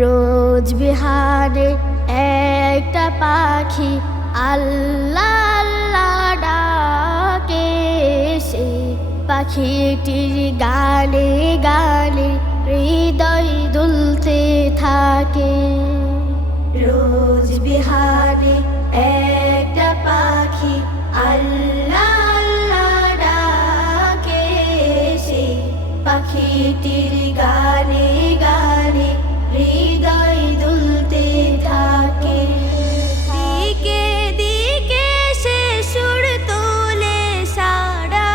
রোজ বিহারে একটা পাখি আল্লাহ আল্লাহ ডাকে, সে পাখিটির গানে গানে হৃদয় দুলতে থাকে। রোজ বিহারে একটা পাখি আল্লাহ আল্লাহ ডাকে, সে পাখিটির গানে গানে হৃদয় দুলতে থাকে। দিকে দিকে সে সুর তোলে সারা,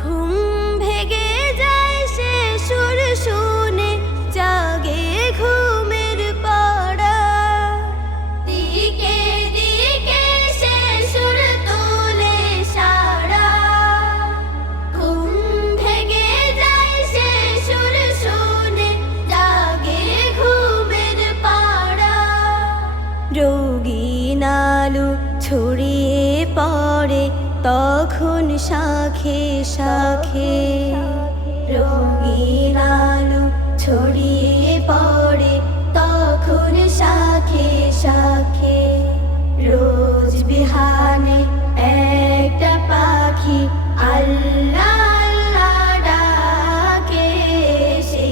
ঘুম ভেঙে যায় সে সুর শুনে, জাগে ঘুমের পড়া। দিকে দিকে সে সুর তোলে সারা, ঘুম ভেঙে যায় সে সুর শুনে, জাগে ঘুমের পাড়া। রঙিন আলো ছড়িয়ে পড়ে তখন শাখে শাখে, রঙিন আলো ছড়িয়ে পড়ে তখন শাখে শাখে। রোজ বিহানে একটা পাখি আল্লাহ আল্লাহ ডাকে, সে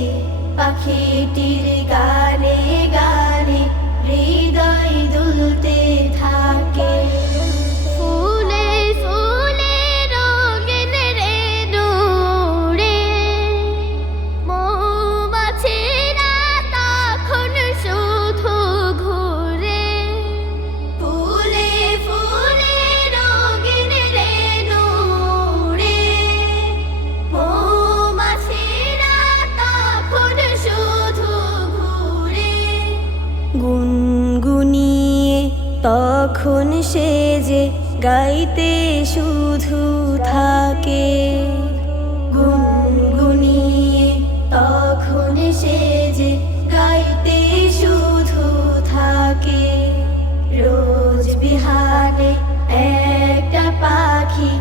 পাখিটির গানে গানে হৃদয় দুলতে থাকে। ফুলে ফুলে রঙিন রেণু উড়ে, মৌমাছিরা তখন শুধু ঘুরে। ফুলে ফুলে রঙিন রেণু উড়ে, মৌমাছিরা তখন শুধু ঘুরে। গুনগুনিয়ে তখন সে যে গাইতে শুধু থাকে, গুনগুনিয়ে তখন সে যে গাইতে শুধু থাকে। রোজ বিহানে একটা পাখি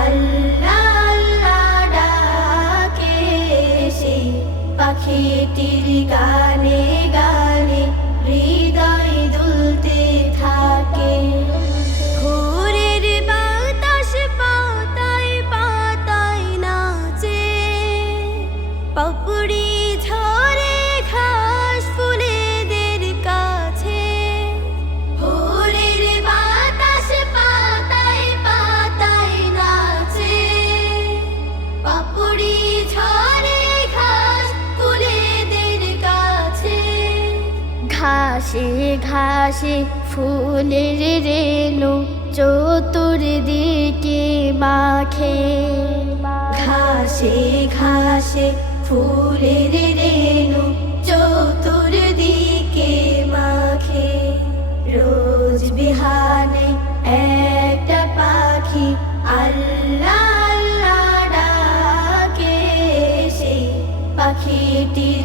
আল্লাহ আল্লাহ ডাকে, সে পাখিটির গানে গানে হৃদয় দুলতে থাকে। ভোরের বাতাস পাতায় পাতায় নাচে, পাপড়ি ঝরে ঘাস ফুলেদের কাছে। ভোরের বাতাস পাতায় পাতায় নাচে, পাপড়ি ঝরে ঘাস ফুলেদের কাছে। ঘাসে ঘাসে ফুলের রেণু চতুর্দিকে মাখে, ঘাসে ঘাসে ফুলের রেণু চতুর্দিকে মাখে। রোজ বিহানে একটা পাখি আল্লাহ আল্লাহ ডাকে, সে পাখিটির